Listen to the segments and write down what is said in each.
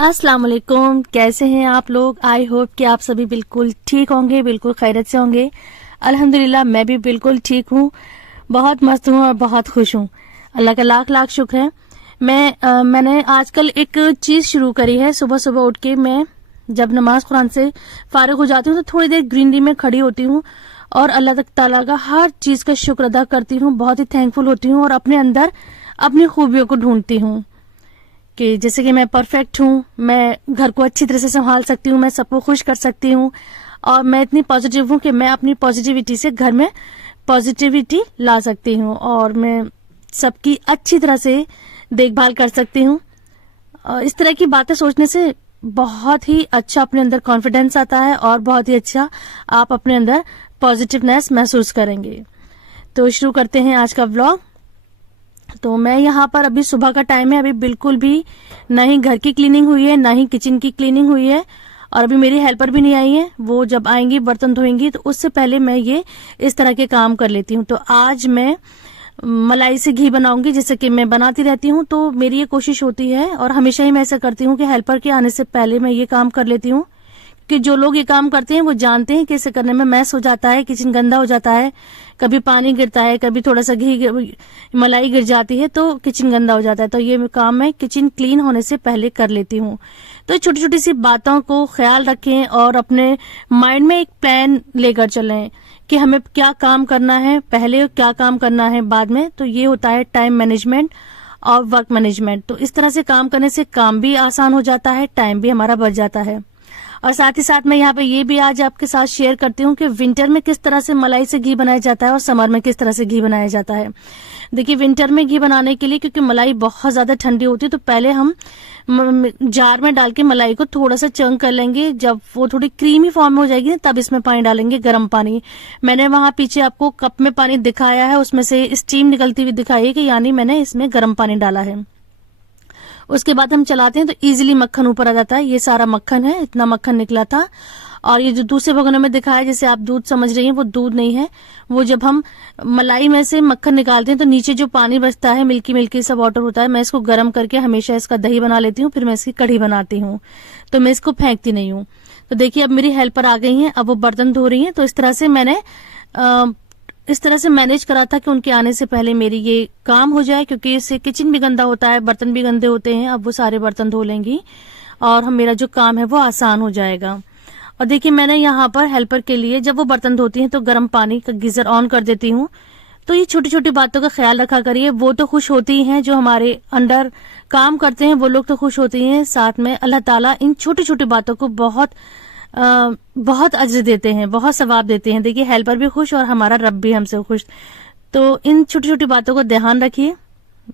अस्सलाम वालेकुम। कैसे हैं आप लोग? आई होप कि आप सभी बिल्कुल ठीक होंगे, बिल्कुल खैरियत से होंगे। अल्हम्दुलिल्लाह मैं भी बिल्कुल ठीक हूँ, बहुत मस्त हूँ और बहुत खुश हूँ। अल्लाह का लाख लाख शुक्र है। मैंने आजकल एक चीज शुरू करी है। सुबह सुबह उठ के मैं जब नमाज कुरान से फारिग हो जाती हूँ तो थोड़ी देर ग्रीनरी में खड़ी होती हूँ और अल्लाह ताला का हर चीज का शुक्र अदा करती हूँ। बहुत ही थैंकफुल होती हूँ और अपने अंदर अपनी खूबियों को ढूंढती हूँ कि जैसे कि मैं परफेक्ट हूँ, मैं घर को अच्छी तरह से संभाल सकती हूँ, मैं सबको खुश कर सकती हूँ और मैं इतनी पॉजिटिव हूँ कि मैं अपनी पॉजिटिविटी से घर में पॉजिटिविटी ला सकती हूँ और मैं सबकी अच्छी तरह से देखभाल कर सकती हूँ। इस तरह की बातें सोचने से बहुत ही अच्छा अपने अंदर कॉन्फिडेंस आता है और बहुत ही अच्छा आप अपने अंदर पॉजिटिवनेस महसूस करेंगे। तो शुरू करते हैं आज का व्लॉग। तो मैं यहाँ पर अभी सुबह का टाइम है, अभी बिल्कुल भी ना ही घर की क्लीनिंग हुई है ना ही किचन की क्लीनिंग हुई है और अभी मेरी हेल्पर भी नहीं आई है। वो जब आएंगी बर्तन धोएंगी तो उससे पहले मैं ये इस तरह के काम कर लेती हूँ। तो आज मैं मलाई से घी बनाऊंगी, जैसे कि मैं बनाती रहती हूँ। तो मेरी ये कोशिश होती है और हमेशा ही मैं ऐसा करती हूँ कि हेल्पर के आने से पहले मैं ये काम कर लेती हूँ कि जो लोग ये काम करते हैं वो जानते हैं कि इसे करने में मैस हो जाता है, किचन गंदा हो जाता है, कभी पानी गिरता है, कभी थोड़ा सा मलाई गिर जाती है तो किचन गंदा हो जाता है। तो ये काम मैं किचन क्लीन होने से पहले कर लेती हूँ। तो छोटी छोटी सी बातों को ख्याल रखें और अपने माइंड में एक प्लान लेकर चलें कि हमें क्या काम करना है पहले, क्या काम करना है बाद में। तो ये होता है टाइम मैनेजमेंट और वर्क मैनेजमेंट। तो इस तरह से काम करने से काम भी आसान हो जाता है, टाइम भी हमारा बच जाता है। और साथ ही साथ मैं यहाँ पे ये भी आज आपके साथ शेयर करती हूँ कि विंटर में किस तरह से मलाई से घी बनाया जाता है और समर में किस तरह से घी बनाया जाता है। देखिए, विंटर में घी बनाने के लिए क्योंकि मलाई बहुत ज्यादा ठंडी होती है तो पहले हम जार में डाल के मलाई को थोड़ा सा चंक कर लेंगे। जब वो थोड़ी क्रीमी फॉर्म में हो जाएगी तब इसमें पानी डालेंगे, गर्म पानी। मैंने वहां पीछे आपको कप में पानी दिखाया है, उसमें से स्टीम निकलती हुई दिखाई है कि यानी मैंने इसमें गर्म पानी डाला है। उसके बाद हम चलाते हैं तो इजीली मक्खन ऊपर आ जाता है। ये सारा मक्खन है, इतना मक्खन निकला था। और ये जो दूसरे भगोने में दिखाया जैसे आप दूध समझ रही हैं, वो दूध नहीं है। वो जब हम मलाई में से मक्खन निकालते हैं तो नीचे जो पानी बचता है, मिल्की मिल्की सा वाटर होता है, मैं इसको गर्म करके हमेशा इसका दही बना लेती हूँ, फिर मैं इसकी कढ़ी बनाती हूँ। तो मैं इसको फेंकती नहीं हूँ। तो देखिए अब मेरी हेल्पर आ गई है, अब वो बर्तन धो रही है। तो इस तरह से मैंने इस तरह से मैनेज करा था कि उनके आने से पहले मेरी ये काम हो जाए, क्योंकि इससे किचन भी गंदा होता है, बर्तन भी गंदे होते हैं। अब वो सारे बर्तन धो लेंगी और मेरा जो काम है वो आसान हो जाएगा। और देखिए मैंने यहाँ पर हेल्पर के लिए जब वो बर्तन धोती हैं तो गर्म पानी का गीजर ऑन कर देती हूँ। तो ये छोटी छोटी बातों का ख्याल रखा करिए। वो तो खुश होती हैं, जो हमारे अंडर काम करते हैं वो लोग तो खुश होती हैं, साथ में अल्लाह ताला इन छोटी छोटी बातों को बहुत अज्र देते हैं, बहुत सवाब देते हैं। देखिए हेल्पर भी खुश और हमारा रब भी हमसे खुश। तो इन छोटी छोटी बातों को ध्यान रखिए।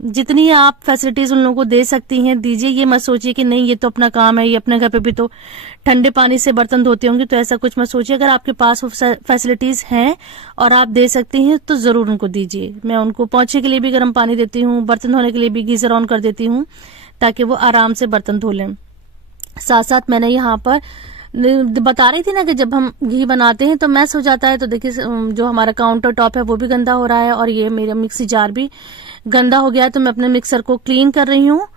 जितनी आप फैसिलिटीज उन लोगों को दे सकती हैं दीजिए। ये मत सोचिए कि नहीं ये तो अपना काम है, ये अपने घर पे भी तो ठंडे पानी से बर्तन धोते होंगे, तो ऐसा कुछ मत सोचिए। अगर आपके पास फैसिलिटीज हैं और आप दे सकती हैं तो जरूर उनको दीजिए। मैं उनको पोंछे के लिए भी गर्म पानी देती हूँ, बर्तन धोने के लिए भी गीजर ऑन कर देती हूँ ताकि वो आराम से बर्तन धो लें। साथ साथ मैंने यहाँ पर बता रही थी ना कि जब हम घी बनाते हैं तो मैस हो जाता है। तो देखिए जो हमारा काउंटर टॉप है वो भी गंदा हो रहा है और ये मेरा मिक्सी जार भी गंदा हो गया है। तो मैं अपने मिक्सर को क्लीन कर रही हूँ।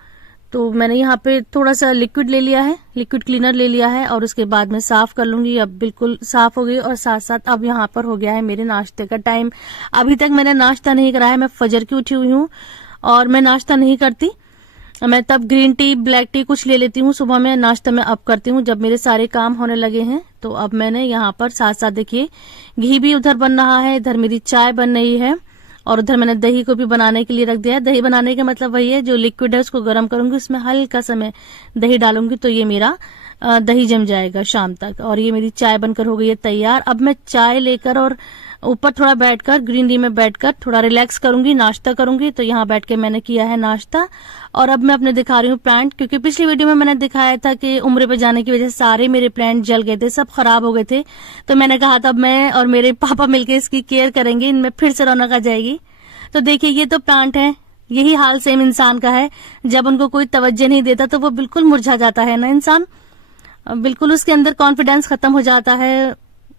तो मैंने यहाँ पे थोड़ा सा लिक्विड ले लिया है, लिक्विड क्लीनर ले लिया है और उसके बाद मैं साफ कर लूंगी। अब बिल्कुल साफ हो गई। और साथ साथ अब यहाँ पर हो गया है मेरे नाश्ते का टाइम। अभी तक मैंने नाश्ता नहीं करा है, मैं फजर की उठी हुई हूँ और मैं नाश्ता नहीं करती। मैं तब ग्रीन टी, ब्लैक टी कुछ ले लेती हूँ सुबह में। नाश्ता मैं अब करती हूँ जब मेरे सारे काम होने लगे हैं। तो अब मैंने यहाँ पर साथ साथ देखिए घी भी उधर बन रहा है, इधर मेरी चाय बन रही है और उधर मैंने दही को भी बनाने के लिए रख दिया है। दही बनाने का मतलब वही है, जो लिक्विड है उसको गर्म करूंगी, उसमें हल्का सा मैं दही डालूंगी तो ये मेरा दही जम जाएगा शाम तक। और ये मेरी चाय बनकर हो गई है तैयार। अब मैं चाय लेकर और ऊपर थोड़ा बैठकर ग्रीनरी में बैठकर थोड़ा रिलैक्स करूंगी, नाश्ता करूंगी। तो यहाँ बैठ के मैंने किया है नाश्ता और अब मैं अपने दिखा रही हूँ प्लांट, क्योंकि पिछली वीडियो में मैंने दिखाया था कि उम्र पे जाने की वजह से सारे मेरे प्लांट जल गए थे, सब खराब हो गए थे। तो मैंने कहा था मैं और मेरे पापा मिलकर इसकी केयर करेंगे, इनमें फिर से रौनक आ जाएगी। तो देखिए ये तो प्लांट है, यही हाल सेम इंसान का है। जब उनको कोई तवज्जो नहीं देता तो वो बिल्कुल मुरझा जाता है ना इंसान, बिल्कुल उसके अंदर कॉन्फिडेंस खत्म हो जाता है,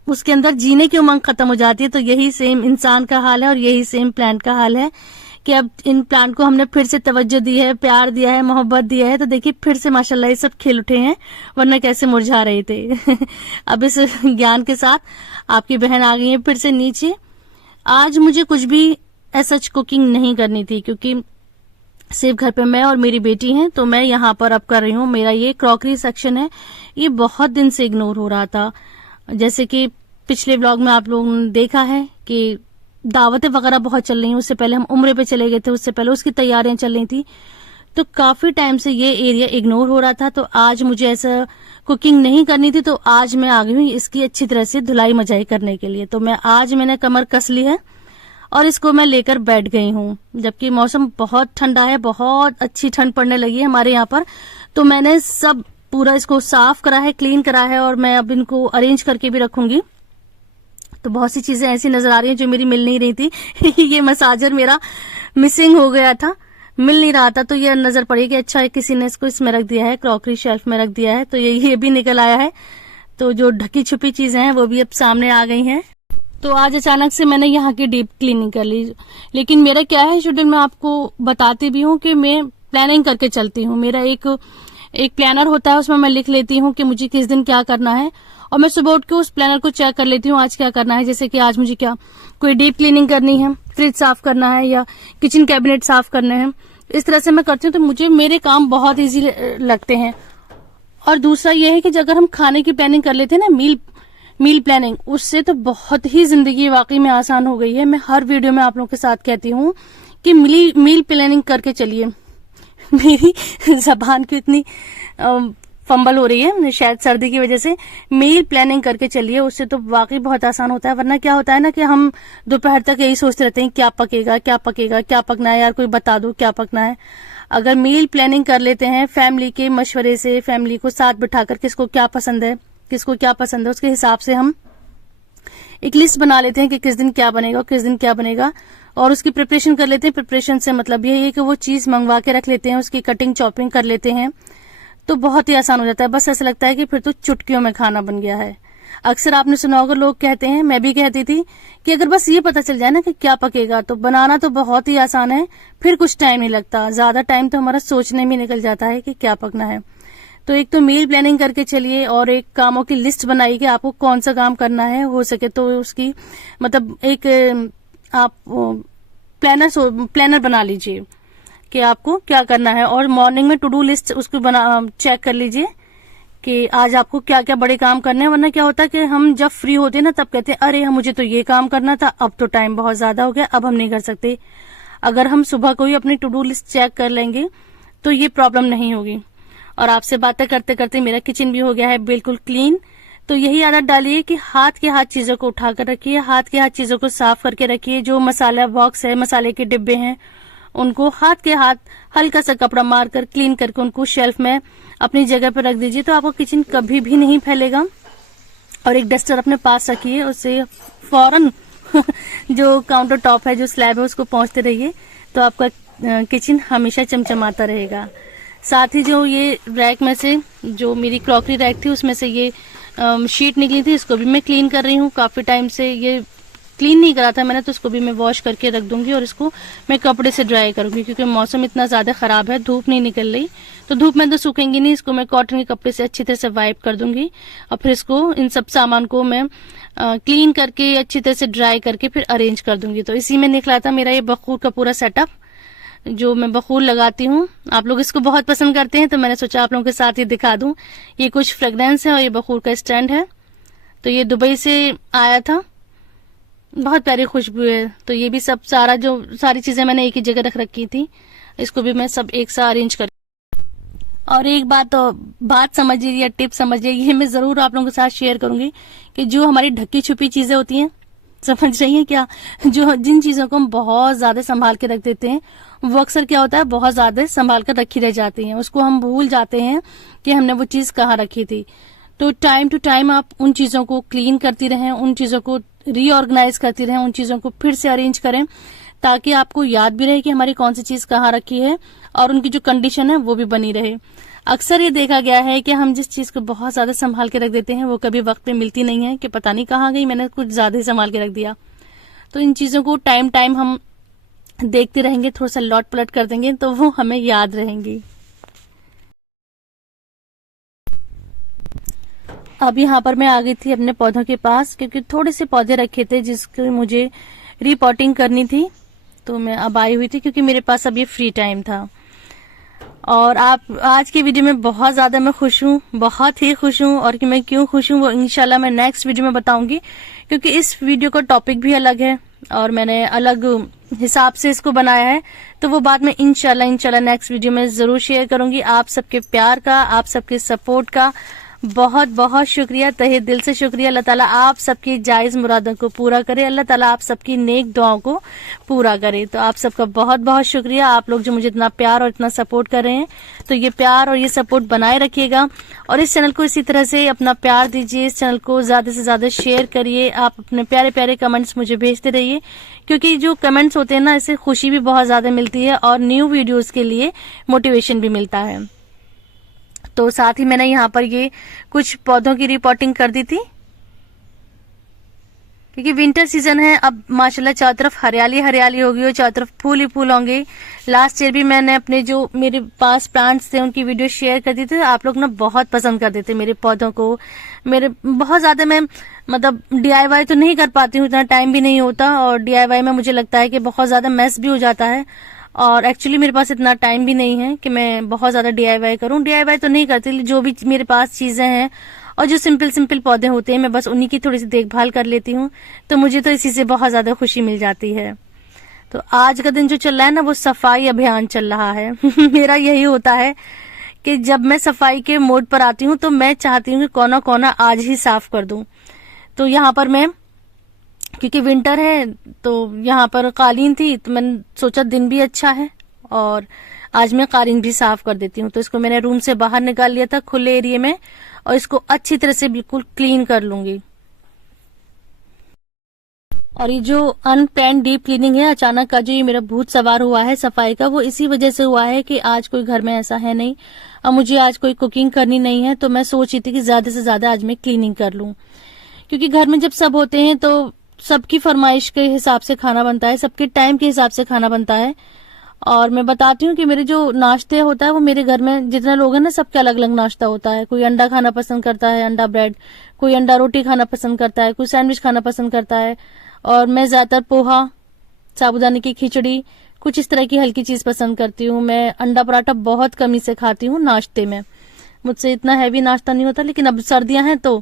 उसके अंदर जीने की उमंग खत्म हो जाती है। तो यही सेम इंसान का हाल है और यही सेम प्लांट का हाल है कि अब इन प्लांट को हमने फिर से तवज्जो दी है, प्यार दिया है, मोहब्बत दिया है, तो देखिए फिर से माशाल्लाह ये सब खिल उठे हैं, वरना कैसे मुरझा रहे थे। अब इस ज्ञान के साथ आपकी बहन आ गई है फिर से नीचे। आज मुझे कुछ भी ऐसा कुकिंग नहीं करनी थी, क्योंकि सिर्फ घर पे मैं और मेरी बेटी हैं, तो मैं यहाँ पर अब कर रही हूँ। मेरा ये क्रॉकरी सेक्शन है, ये बहुत दिन से इग्नोर हो रहा था। जैसे कि पिछले व्लॉग में आप लोगों ने देखा है कि दावतें वगैरह बहुत चल रही हैं, उससे पहले हम उम्रे पे चले गए थे, उससे पहले उसकी तैयारियां चल रही थी, तो काफी टाइम से ये एरिया इग्नोर हो रहा था। तो आज मुझे ऐसा कुकिंग नहीं करनी थी, तो आज मैं आ गई हूँ इसकी अच्छी तरह से धुलाई मजाई करने के लिए। तो आज मैंने कमर कस ली है और इसको मैं लेकर बैठ गई हूँ, जबकि मौसम बहुत ठंडा है, बहुत अच्छी ठंड पड़ने लगी है हमारे यहाँ पर। तो मैंने सब पूरा इसको साफ करा है, क्लीन करा है, और मैं अब इनको अरेंज करके भी रखूंगी। तो बहुत सी चीजें ऐसी नजर आ रही हैं जो मेरी मिल नहीं रही थी। ये मसाजर मेरा मिसिंग हो गया था, मिल नहीं रहा था, तो ये नजर पड़ी कि अच्छा किसी ने इसको इसमें रख दिया है, क्रॉकरी शेल्फ में रख दिया है, तो ये भी निकल आया है। तो जो ढकी छुपी चीजें हैं वो भी अब सामने आ गई हैं। तो आज अचानक से मैंने यहाँ की डीप क्लीनिंग कर ली। लेकिन मेरा क्या है शेड्यूल, मैं आपको बताती भी हूँ कि मैं प्लानिंग करके चलती हूँ। मेरा एक प्लानर होता है, उसमें मैं लिख लेती हूँ कि मुझे किस दिन क्या करना है, और मैं सुबह उठ के उस प्लानर को चेक कर लेती हूँ आज क्या करना है। जैसे कि आज मुझे क्या कोई डीप क्लीनिंग करनी है, फ्रिज साफ करना है, या किचन कैबिनेट साफ करने हैं, इस तरह से मैं करती हूँ। तो मुझे मेरे काम बहुत ईजी लगते हैं। और दूसरा ये है कि अगर हम खाने की प्लानिंग कर लेते हैं ना, मील प्लानिंग, उससे तो बहुत ही जिंदगी वाकई में आसान हो गई है। मैं हर वीडियो में आप लोगों के साथ कहती हूँ कि मील प्लानिंग करके चलिए। मेरी जबान की इतनी फंबल हो रही है, शायद सर्दी की वजह से। मील प्लानिंग करके चलिए, उससे तो वाकई बहुत आसान होता है। वरना क्या होता है ना कि हम दोपहर तक यही सोचते रहते हैं क्या पकेगा, क्या पकेगा, क्या पकना है, यार कोई बता दो क्या पकना है। अगर मील प्लानिंग कर लेते हैं फैमिली के मशवरे से, फैमिली को साथ बिठाकर किसको क्या पसंद है, किसको क्या पसंद है, उसके हिसाब से हम एक लिस्ट बना लेते हैं कि किस दिन क्या बनेगा, किस दिन क्या बनेगा, और उसकी प्रिपरेशन कर लेते हैं। प्रिपरेशन से मतलब ये है कि वो चीज मंगवा के रख लेते हैं, उसकी कटिंग चॉपिंग कर लेते हैं, तो बहुत ही आसान हो जाता है। बस ऐसा लगता है कि फिर तो चुटकियों में खाना बन गया है। अक्सर आपने सुना होगा, लोग कहते हैं, मैं भी कहती थी, कि अगर बस ये पता चल जाए ना कि क्या पकेगा, तो बनाना तो बहुत ही आसान है, फिर कुछ टाइम नहीं लगता। ज्यादा टाइम तो हमारा सोचने में निकल जाता है कि क्या पकना है। तो एक तो मील प्लानिंग करके चलिए, और एक कामों की लिस्ट बनाइए कि आपको कौन सा काम करना है। हो सके तो उसकी मतलब एक आप प्लानर बना लीजिए कि आपको क्या करना है, और मॉर्निंग में टू डू लिस्ट उसको चेक कर लीजिए कि आज आपको क्या क्या बड़े काम करने हैं। वरना क्या होता है कि हम जब फ्री होते हैं ना, तब कहते हैं अरे मुझे तो ये काम करना था, अब तो टाइम बहुत ज्यादा हो गया, अब हम नहीं कर सकते। अगर हम सुबह को ही अपनी टू डू लिस्ट चेक कर लेंगे तो ये प्रॉब्लम नहीं होगी। और आपसे बातें करते करते मेरा किचन भी हो गया है बिल्कुल क्लीन। तो यही आदत डालिए कि हाथ के हाथ चीजों को उठाकर रखिए, हाथ के हाथ चीजों को साफ करके रखिए। जो मसाला बॉक्स है, मसाले के डिब्बे हैं, उनको हाथ के हाथ हल्का सा कपड़ा मारकर क्लीन करके उनको शेल्फ में अपनी जगह पर रख दीजिए, तो आपका किचन कभी भी नहीं फैलेगा। और एक डस्टर अपने पास रखिए, उससे फौरन जो काउंटर टॉप है, जो स्लैब है, उसको पोंछते रहिए, तो आपका किचन हमेशा चमचमाता रहेगा। साथ ही जो ये रैक में से, जो मेरी क्रॉकरी रैक थी, उसमें से ये शीट निकली थी, इसको भी मैं क्लीन कर रही हूँ। काफी टाइम से ये क्लीन नहीं करा था मैंने, तो इसको भी मैं वॉश करके रख दूंगी, और इसको मैं कपड़े से ड्राई करूंगी, क्योंकि मौसम इतना ज्यादा खराब है, धूप नहीं निकल रही, तो धूप में तो सूखेंगी नहीं। इसको मैं कॉटन के कपड़े से अच्छी तरह से वाइप कर दूंगी, और फिर इसको, इन सब सामान को मैं क्लीन करके अच्छी तरह से ड्राई करके फिर अरेंज कर दूंगी। तो इसी में निकला था मेरा ये बखूर का पूरा सेटअप, जो मैं बखूर लगाती हूँ। आप लोग इसको बहुत पसंद करते हैं, तो मैंने सोचा आप लोगों के साथ ये दिखा दूं। ये कुछ फ्रेग्रेंस है, और ये बखूर का स्टैंड है, तो ये दुबई से आया था, बहुत प्यारी खुशबू है। तो ये भी सब सारी चीजें मैंने एक ही जगह रख रखी थी, इसको भी मैं सब एक साथ अरेंज कर। और एक बात समझिए या टिप समझिए, ये मैं जरूर आप लोगों के साथ शेयर करूंगी कि जो हमारी ढकी छुपी चीजें होती हैं, समझ रही हैं क्या, जिन चीजों को हम बहुत ज्यादा संभाल के रख देते हैं, वो अक्सर क्या होता है, बहुत ज्यादा संभाल कर रखी रह जाती हैं। उसको हम भूल जाते हैं कि हमने वो चीज कहाँ रखी थी। तो टाइम टू टाइम आप उन चीजों को क्लीन करती रहें, उन चीजों को रीऑर्गेनाइज करती रहें, उन चीजों को फिर से अरेंज करें, ताकि आपको याद भी रहे कि हमारी कौन सी चीज कहाँ रखी है, और उनकी जो कंडीशन है वो भी बनी रहे। अक्सर ये देखा गया है कि हम जिस चीज को बहुत ज्यादा संभाल के रख देते हैं, वो कभी वक्त पे मिलती नहीं है, कि पता नहीं कहाँ गई, मैंने कुछ ज्यादा ही संभाल के रख दिया। तो इन चीजों को टाइम हम देखते रहेंगे, थोड़ा सा लौट पलट कर देंगे तो वो हमें याद रहेंगी। अब यहाँ पर मैं आ गई थी अपने पौधों के पास, क्योंकि थोड़े से पौधे रखे थे जिसकी मुझे रिपोर्टिंग करनी थी। तो मैं अब आई हुई थी क्योंकि मेरे पास अब ये फ्री टाइम था। और आप आज की वीडियो में बहुत ज्यादा मैं खुश हूँ, बहुत ही खुश हूँ। और कि मैं क्यों खुश हूँ वो इंशाल्लाह मैं नेक्स्ट वीडियो में बताऊंगी, क्योंकि इस वीडियो का टॉपिक भी अलग है और मैंने अलग हिसाब से इसको बनाया है। तो वो बात मैं इंशाल्लाह नेक्स्ट वीडियो में जरूर शेयर करूंगी। आप सबके प्यार का, आप सबके सपोर्ट का बहुत बहुत शुक्रिया, तहे दिल से शुक्रिया। अल्लाह ताला आप सबकी जायज मुरादों को पूरा करे, अल्लाह ताला आप सबकी नेक दुआओं को पूरा करे। तो आप सबका बहुत बहुत शुक्रिया, आप लोग जो मुझे इतना प्यार और इतना सपोर्ट कर रहे हैं। तो ये प्यार और ये सपोर्ट बनाए रखिएगा और इस चैनल को इसी तरह से अपना प्यार दीजिए। इस चैनल को ज्यादा से ज्यादा शेयर करिए। आप अपने प्यारे प्यारे कमेंट्स मुझे भेजते रहिए, क्योंकि जो कमेंट्स होते हैं ना, इससे खुशी भी बहुत ज्यादा मिलती है और न्यू वीडियोज के लिए मोटिवेशन भी मिलता है। तो साथ ही मैंने यहाँ पर ये कुछ पौधों की रिपोर्टिंग कर दी थी, क्योंकि विंटर सीजन है। अब माशाल्लाह चारों तरफ हरियाली हरियाली होगी और चारों तरफ फूल ही फूल होंगे। लास्ट ईयर भी मैंने अपने जो मेरे पास प्लांट्स थे उनकी वीडियो शेयर कर दी थी। आप लोग ना बहुत पसंद करते थे मेरे पौधों को। मेरे बहुत ज्यादा मैं मतलब DIY तो नहीं कर पाती हूँ, इतना टाइम भी नहीं होता, और DIY में मुझे लगता है कि बहुत ज्यादा मेस भी हो जाता है। और एक्चुअली मेरे पास इतना टाइम भी नहीं है कि मैं बहुत ज्यादा DIY करूं। DIY तो नहीं करती, जो भी मेरे पास चीजें हैं और जो सिंपल सिंपल पौधे होते हैं मैं बस उन्हीं की थोड़ी सी देखभाल कर लेती हूँ। तो मुझे तो इसी से बहुत ज्यादा खुशी मिल जाती है। तो आज का दिन जो चल रहा है ना, वो सफाई अभियान चल रहा है। मेरा यही होता है कि जब मैं सफाई के मोड पर आती हूँ तो मैं चाहती हूँ कि कोना कोना आज ही साफ कर दूं। तो यहाँ पर मैं, क्योंकि विंटर है तो यहाँ पर कालीन थी, तो मैंने सोचा दिन भी अच्छा है और आज मैं कालीन भी साफ कर देती हूँ। तो इसको मैंने रूम से बाहर निकाल लिया था खुले एरिया में, और इसको अच्छी तरह से बिल्कुल क्लीन कर लूंगी। और ये जो अनप्लान्ड डीप क्लीनिंग है, अचानक का जो ये मेरा भूत सवार हुआ है सफाई का, वो इसी वजह से हुआ है कि आज कोई घर में ऐसा है नहीं और मुझे आज कोई कुकिंग करनी नहीं है। तो मैं सोच रही थी कि ज्यादा से ज्यादा आज मैं क्लीनिंग कर लूं, क्योंकि घर में जब सब होते हैं तो सबकी फरमाइश के हिसाब से खाना बनता है, सबके टाइम के हिसाब से खाना बनता है। और मैं बताती हूँ कि मेरे जो नाश्ते होता है वो मेरे घर में जितने लोग हैं ना, सबके अलग अलग नाश्ता होता है। कोई अंडा खाना पसंद करता है, अंडा ब्रेड, कोई अंडा रोटी खाना पसंद करता है, कोई सैंडविच खाना पसंद करता है। और मैं ज्यादातर पोहा, साबूदाने की खिचड़ी, कुछ इस तरह की हल्की चीज पसंद करती हूँ। मैं अंडा पराठा बहुत कमी से खाती हूँ नाश्ते में, मुझसे इतना हैवी नाश्ता नहीं होता। लेकिन अब सर्दियां हैं तो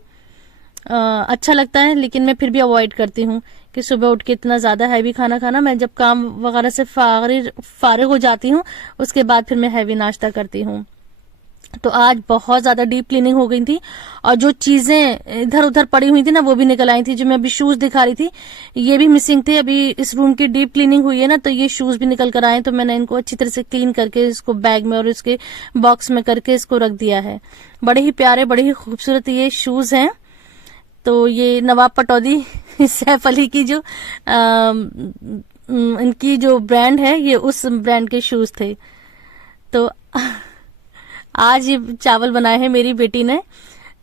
अच्छा लगता है, लेकिन मैं फिर भी अवॉइड करती हूँ कि सुबह उठ के इतना ज्यादा हैवी खाना खाना। मैं जब काम वगैरह से फारिग हो जाती हूँ उसके बाद फिर मैं हैवी नाश्ता करती हूँ। तो आज बहुत ज्यादा डीप क्लीनिंग हो गई थी और जो चीजें इधर उधर पड़ी हुई थी ना वो भी निकल आई थी। जो मैं अभी शूज दिखा रही थी ये भी मिसिंग थे। अभी इस रूम की डीप क्लीनिंग हुई है ना, तो ये शूज भी निकल कर आए। तो मैंने इनको अच्छी तरह से क्लीन करके इसको बैग में और इसके बॉक्स में करके इसको रख दिया है। बड़े ही प्यारे, बड़े ही खूबसूरत ये शूज हैं। तो ये नवाब पटौदी सैफ अली की जो इनकी जो ब्रांड है, ये उस ब्रांड के शूज थे। तो आज ये चावल बनाए हैं मेरी बेटी ने।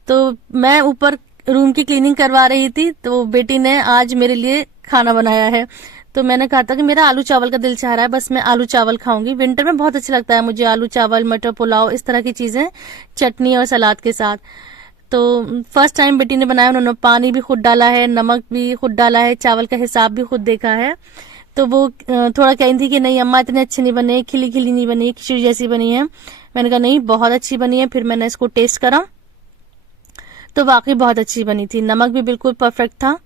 तो मैं ऊपर रूम की क्लीनिंग करवा रही थी तो बेटी ने आज मेरे लिए खाना बनाया है। तो मैंने कहा था कि मेरा आलू चावल का दिल चाह रहा है, बस मैं आलू चावल खाऊंगी। विंटर में बहुत अच्छा लगता है मुझे आलू चावल, मटर पुलाव, इस तरह की चीजें चटनी और सलाद के साथ। तो फर्स्ट टाइम बेटी ने बनाया, उन्होंने पानी भी खुद डाला है, नमक भी खुद डाला है, चावल का हिसाब भी खुद देखा है। तो वो थोड़ा कह रही थी कि नहीं अम्मा इतने अच्छे नहीं बने, खिली खिली नहीं बनी, खिचड़ी जैसी बनी है। मैंने कहा नहीं बहुत अच्छी बनी है। फिर मैंने इसको टेस्ट करा तो वाकई बहुत अच्छी बनी थी। नमक भी बिल्कुल परफेक्ट था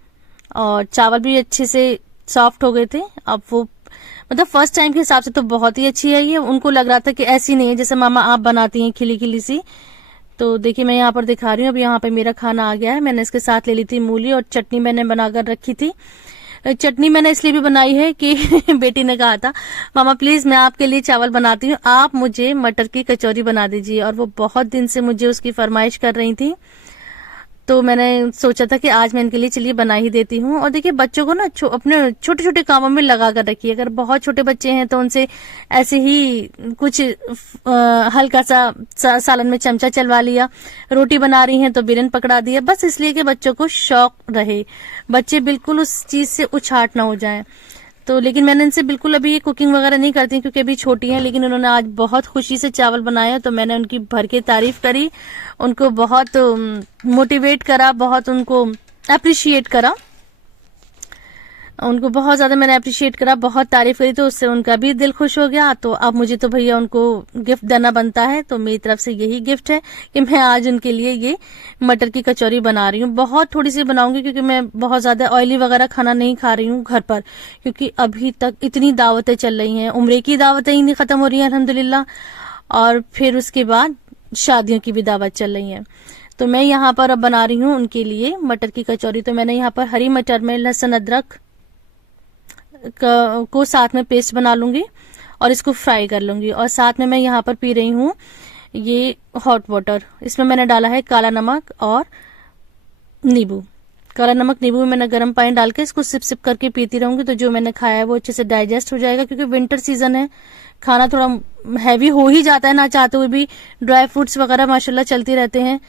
और चावल भी अच्छे से सॉफ्ट हो गए थे। अब वो मतलब फर्स्ट टाइम के हिसाब से तो बहुत ही अच्छी है ये। उनको लग रहा था कि ऐसी नहीं है जैसे मामा आप बनाती हैं खिली खिली सी। तो देखिए मैं यहाँ पर दिखा रही हूँ। अब यहाँ पे मेरा खाना आ गया है। मैंने इसके साथ ले ली थी मूली और चटनी मैंने बनाकर रखी थी। चटनी मैंने इसलिए भी बनाई है कि बेटी ने कहा था मामा प्लीज मैं आपके लिए चावल बनाती हूँ, आप मुझे मटर की कचौरी बना दीजिए। और वो बहुत दिन से मुझे उसकी फरमाइश कर रही थी। तो मैंने सोचा था कि आज मैं इनके लिए चलिए बना ही देती हूँ। और देखिए बच्चों को ना अपने छोटे छोटे कामों में लगा कर रखिए। अगर बहुत छोटे बच्चे हैं तो उनसे ऐसे ही कुछ हल्का सा सालन में चमचा चलवा लिया, रोटी बना रही हैं तो बिरन पकड़ा दिया, बस इसलिए कि बच्चों को शौक रहे, बच्चे बिल्कुल उस चीज से उछाट ना हो जाए। तो लेकिन मैंने इनसे बिल्कुल अभी ये कुकिंग वगैरह नहीं करती क्योंकि अभी छोटी हैं, लेकिन उन्होंने आज बहुत खुशी से चावल बनाया तो मैंने उनकी भर के तारीफ करी, उनको बहुत मोटिवेट करा, बहुत उनको अप्रिशिएट करा, उनको बहुत ज्यादा मैंने अप्रिशिएट करा, बहुत तारीफ करी, तो उससे उनका भी दिल खुश हो गया। तो अब मुझे तो भैया उनको गिफ्ट देना बनता है, तो मेरी तरफ से यही गिफ्ट है कि मैं आज उनके लिए ये मटर की कचौरी बना रही हूँ। बहुत थोड़ी सी बनाऊंगी क्योंकि मैं बहुत ज्यादा ऑयली वगैरह खाना नहीं खा रही हूँ घर पर, क्योंकि अभी तक इतनी दावतें चल रही हैं, उम्रे की दावतें ही नहीं खत्म हो रही हैं अल्हम्दुलिल्लाह, और फिर उसके बाद शादियों की भी दावत चल रही है। तो मैं यहाँ पर अब बना रही हूँ उनके लिए मटर की कचौरी। तो मैंने यहाँ पर हरी मटर में लहसुन अदरक को साथ में पेस्ट बना लूंगी और इसको फ्राई कर लूंगी, और साथ में मैं यहाँ पर पी रही हूँ ये हॉट वाटर। इसमें मैंने डाला है काला नमक और नींबू। काला नमक नींबू में मैंने गर्म पानी डाल के इसको सिप सिप करके पीती रहूंगी, तो जो मैंने खाया है वो अच्छे से डाइजेस्ट हो जाएगा, क्योंकि विंटर सीजन है, खाना थोड़ा हैवी हो ही जाता है ना चाहते हुए भी। ड्राई फ्रूट्स वगैरह माशाल्लाह चलते रहते हैं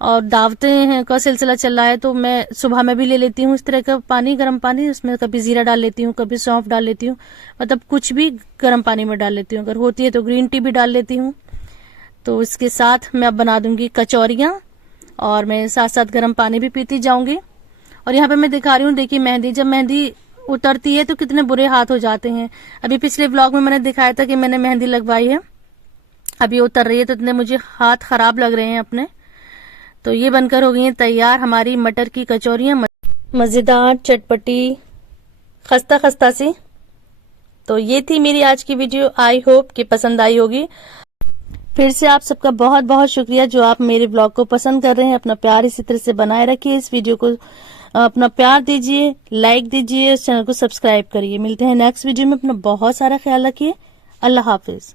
और दावतें का सिलसिला चल रहा है, तो मैं सुबह में भी ले लेती हूँ इस तरह का पानी, गर्म पानी। उसमें कभी जीरा डाल लेती हूँ, कभी सौंफ डाल लेती हूँ, मतलब कुछ भी गर्म पानी में डाल लेती हूँ, अगर होती है तो ग्रीन टी भी डाल लेती हूँ। तो इसके साथ मैं अब बना दूंगी कचौरियां, और मैं साथ साथ गर्म पानी भी पीती जाऊंगी। और यहाँ पे मैं दिखा रही हूँ, देखिए मेहंदी, जब मेहंदी उतरती है तो कितने बुरे हाथ हो जाते हैं। अभी पिछले व्लॉग में मैंने दिखाया था कि मैंने मेहंदी लगवाई है, अभी उतर रही है तो इतने मुझे हाथ खराब लग रहे हैं अपने। तो ये बनकर हो गई है तैयार हमारी मटर की कचौरियां, मजेदार, चटपटी, खस्ता खस्ता सी। तो ये थी मेरी आज की वीडियो, आई होप कि पसंद आई होगी। फिर से आप सबका बहुत बहुत शुक्रिया जो आप मेरे ब्लॉग को पसंद कर रहे हैं। अपना प्यार इसी तरह से बनाए रखिए, इस वीडियो को अपना प्यार दीजिए, लाइक दीजिए, इस चैनल को सब्सक्राइब करिए। मिलते हैं नेक्स्ट वीडियो में, अपना बहुत सारा ख्याल रखिए। अल्लाह हाफिज।